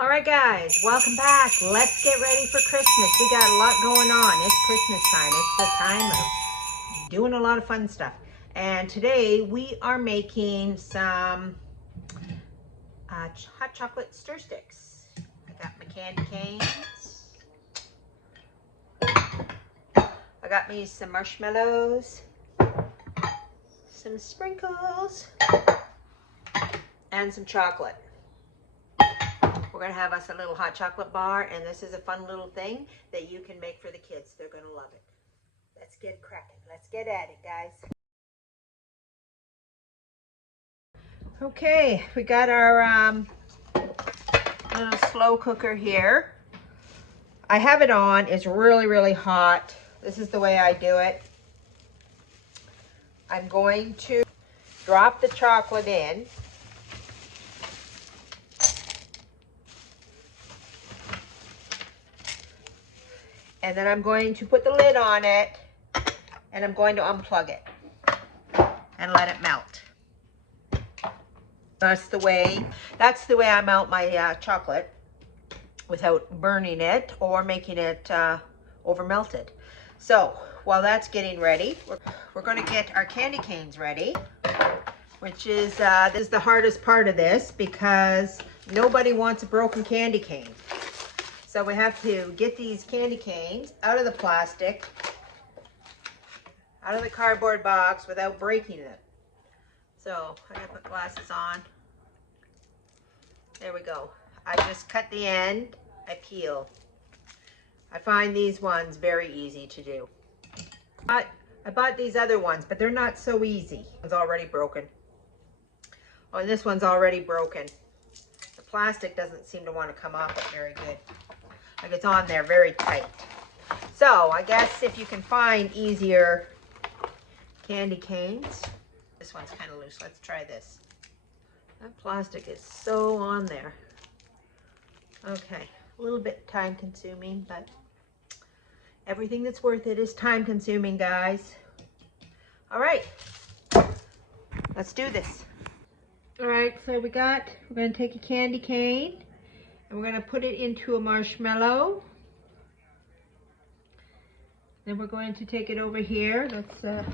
All right, guys, welcome back. Let's get ready for Christmas. We got a lot going on. It's Christmas time. It's the time of doing a lot of fun stuff. And today we are making some hot chocolate stir sticks. I got my candy canes. I got me some marshmallows, some sprinkles, and some chocolate. We're going to have us a little hot chocolate bar, and this is a fun little thing that you can make for the kids. They're going to love it. Let's get cracking. Let's get at it, guys. Okay, we got our little slow cooker here. I have it on. It's really, really hot. This is the way I do it. I'm going to drop the chocolate in. And then I'm going to put the lid on it, and I'm going to unplug it and let it melt. That's the way I melt my chocolate without burning it or making it over melted. So while that's getting ready, we're going to get our candy canes ready, which is this is the hardest part of this because nobody wants a broken candy cane. So we have to get these candy canes out of the plastic, out of the cardboard box without breaking it. So I gotta put glasses on. There we go. I just cut the end, I peel. I find these ones very easy to do. I bought these other ones, but they're not so easy. It's already broken. Oh, and this one's already broken. The plastic doesn't seem to want to come off it very good. Like it's on there very tight. So I guess if you can find easier candy canes. This one's kind of loose. Let's try this. That plastic is so on there. Okay, a little bit time consuming, but everything that's worth it is time consuming, guys. All right, let's do this. All right, so we're going to take a candy cane and we're going to put it into a marshmallow. Then we're going to take it over here. That's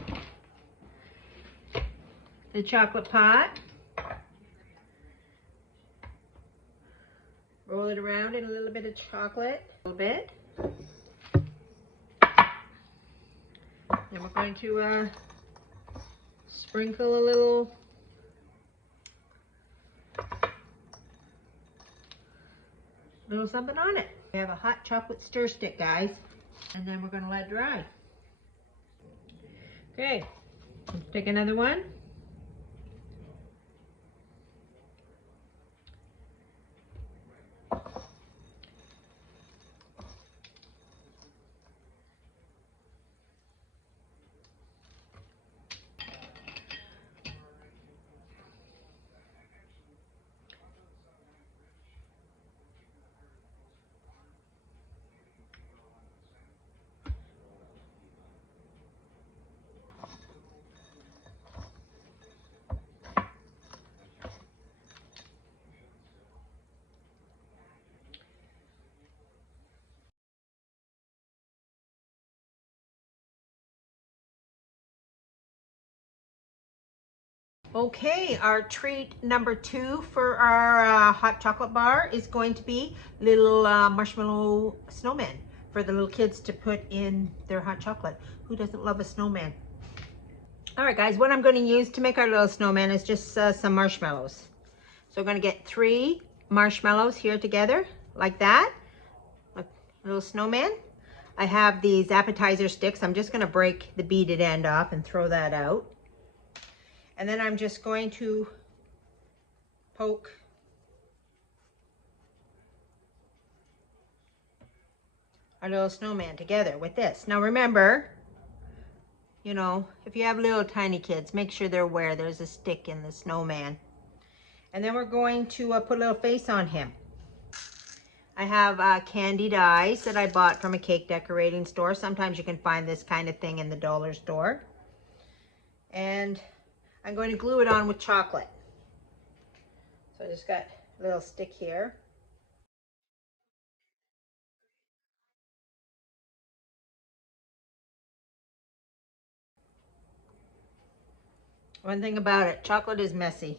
the chocolate pot. Roll it around in a little bit of chocolate, a little bit. Then we're going to sprinkle a little something on it. We have a hot chocolate stir stick, guys. And then we're going to let it dry. Okay, let's take another one. Okay, our treat number 2 for our hot chocolate bar is going to be little marshmallow snowman for the little kids to put in their hot chocolate. Who doesn't love a snowman? All right, guys, what I'm going to use to make our little snowman is just some marshmallows. So we're going to get 3 marshmallows here together, like that, like a little snowman. I have these appetizer sticks. I'm just going to break the beaded end off and throw that out. And then I'm just going to poke our little snowman together with this. Now remember, you know, if you have little tiny kids, make sure they're aware there's a stick in the snowman. And then we're going to put a little face on him. I have candied eyes that I bought from a cake decorating store. Sometimes you can find this kind of thing in the dollar store. And I'm going to glue it on with chocolate. So I just got a little stick here. One thing about it, chocolate is messy.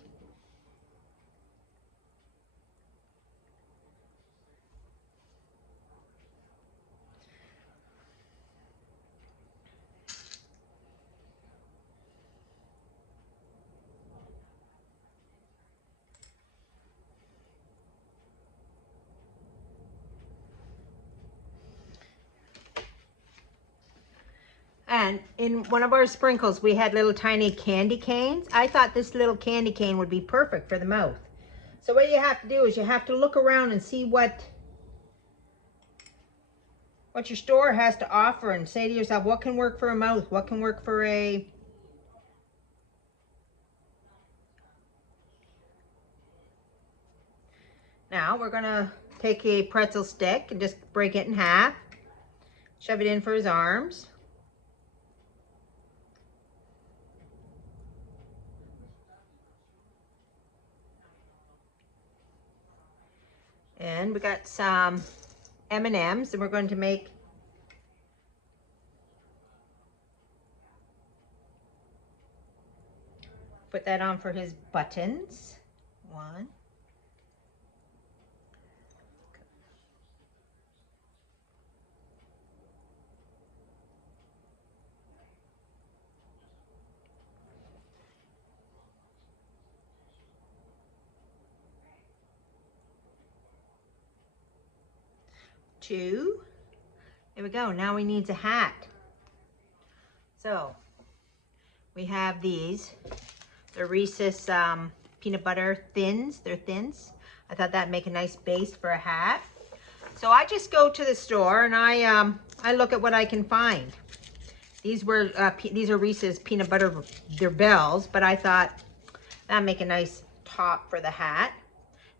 And in one of our sprinkles, we had little tiny candy canes. I thought this little candy cane would be perfect for the mouth. So what you have to do is you have to look around and see what your store has to offer and say to yourself, what can work for a mouth? What can work for a... Now we're gonna take a pretzel stick and just break it in half. Shove it in for his arms. And we got some M&Ms, and we're going to put that on for his buttons. One. Two. There we go. Now we need a hat. So we have these. They're Reese's peanut butter thins. They're thins. I thought that'd make a nice base for a hat. So I just go to the store and I look at what I can find. These are Reese's peanut butter. They're bells, but I thought that'd make a nice top for the hat.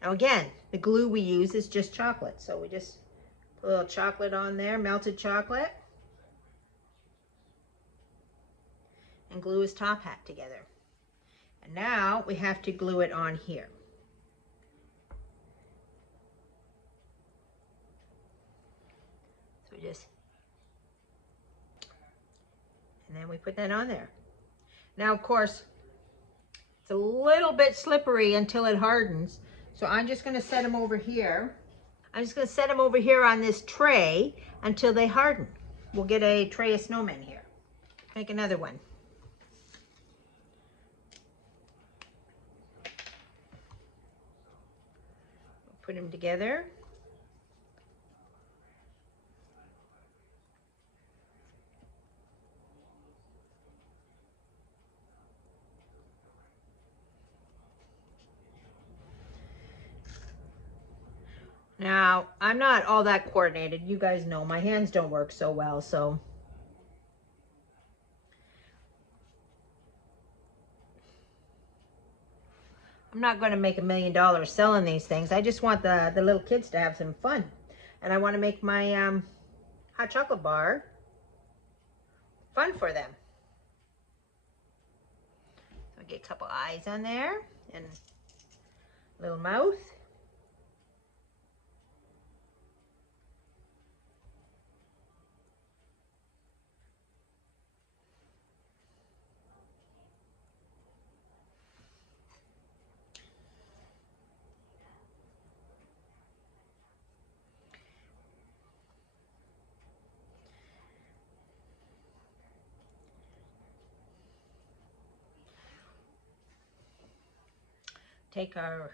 Now again, the glue we use is just chocolate, so we just put a little chocolate on there, melted chocolate, and glue his top hat together. And now we have to glue it on here. So we just, and then we put that on there. Now, of course, it's a little bit slippery until it hardens. So I'm just gonna set them over here. I'm just gonna set them over here on this tray until they harden. We'll get a tray of snowmen here. Make another one. Put them together. Now, I'm not all that coordinated. You guys know my hands don't work so well, so. I'm not going to make $1 million selling these things. I just want the little kids to have some fun. And I want to make my hot chocolate bar fun for them. So I get a couple eyes on there and a little mouth. Take our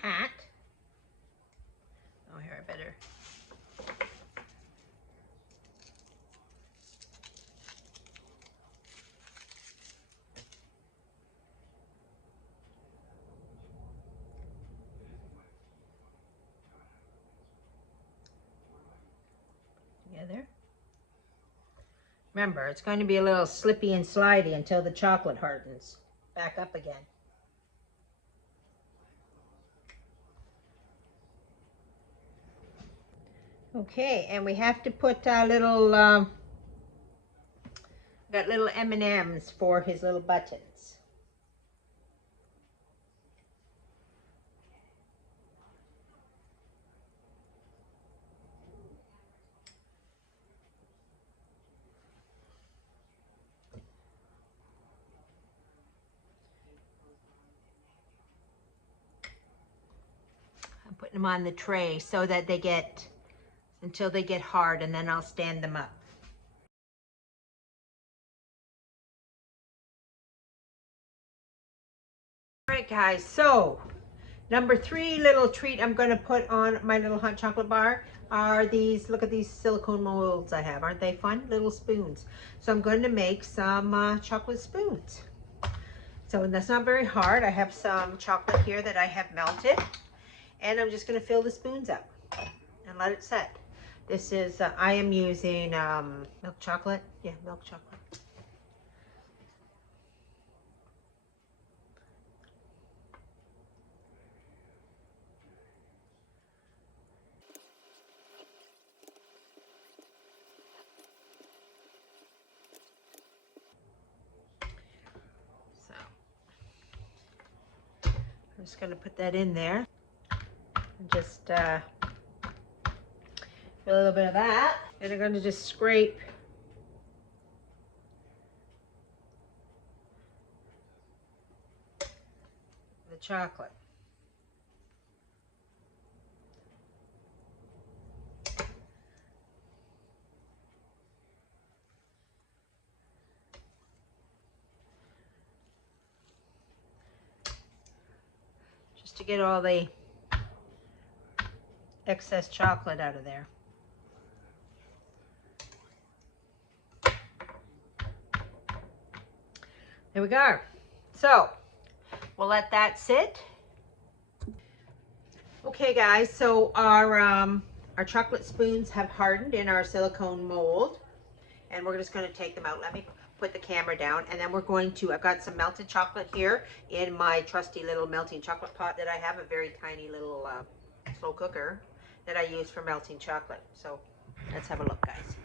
hat. Oh, here, I better. Together. Remember, it's going to be a little slippy and slidey until the chocolate hardens. Back up again. Okay, and we have to put got little M&Ms for his little buttons. putting them on the tray so that they get, until they get hard, and then I'll stand them up. All right, guys, so number 3 little treat I'm going to put on my little hot chocolate bar are these, look at these silicone molds I have. Aren't they fun? Little spoons. So I'm going to make some chocolate spoons. So that's not very hard. I have some chocolate here that I have melted, and I'm just going to fill the spoons up and let it set. This is, I am using milk chocolate. Yeah, milk chocolate. So I'm just going to put that in there. And just feel a little bit of that. And I'm going to just scrape the chocolate. Just to get all the excess chocolate out of there. There we go. So we'll let that sit. Okay, guys, so our chocolate spoons have hardened in our silicone mold, and we're just going to take them out. Let me put the camera down, and then we're going to, I've got some melted chocolate here in my trusty little melting chocolate pot that I have, a very tiny little slow cooker that I use for melting chocolate. So let's have a look, guys.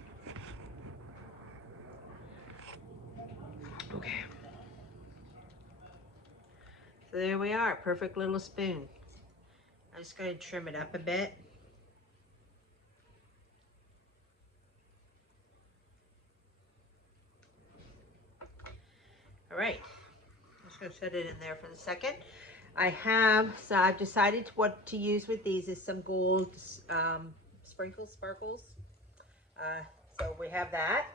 Okay. So there we are, perfect little spoon. I'm just going to trim it up a bit. All right, I'm just going to set it in there for a second. So I've decided what to use with these is some gold sparkles. So we have that.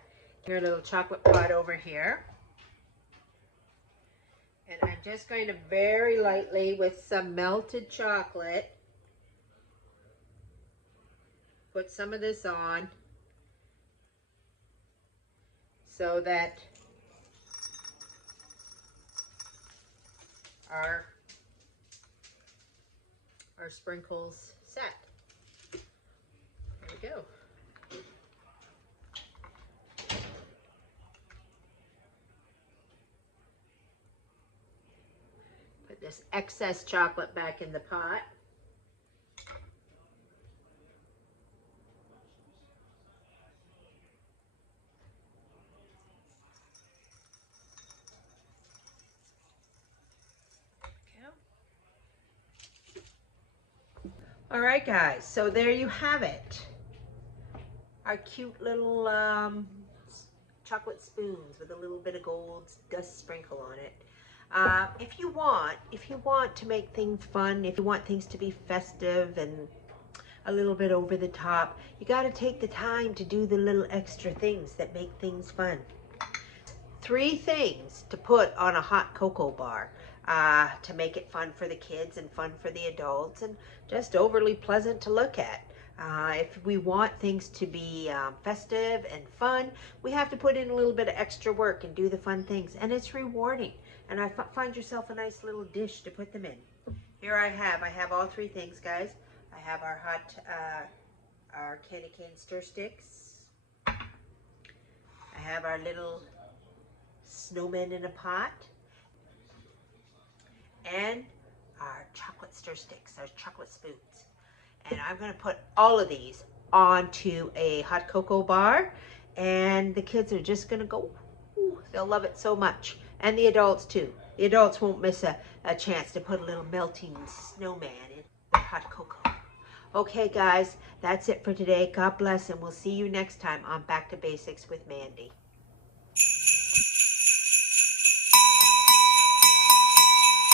Your little chocolate pot over here. And I'm just going to very lightly, with some melted chocolate, put some of this on so that our sprinkles set. There we go. Put this excess chocolate back in the pot. All right, guys, so there you have it. Our cute little chocolate spoons with a little bit of gold dust sprinkle on it. If you want to make things fun, if you want things to be festive and a little bit over the top, you got to take the time to do the little extra things that make things fun. 3 things to put on a hot cocoa bar to make it fun for the kids and fun for the adults and just overly pleasant to look at. If we want things to be festive and fun, we have to put in a little bit of extra work and do the fun things, and it's rewarding. And find yourself a nice little dish to put them in. Here I have all 3 things, guys. I have our our candy cane stir sticks. I have our little snowmen in a pot, and our chocolate stir sticks, our chocolate spoons. And I'm going to put all of these onto a hot cocoa bar, and the kids are just going to go, ooh, they'll love it so much. And the adults too. The adults won't miss a chance to put a little melting snowman in their hot cocoa. Okay, guys, that's it for today. God bless, and we'll see you next time on Back to Basics with Mandy.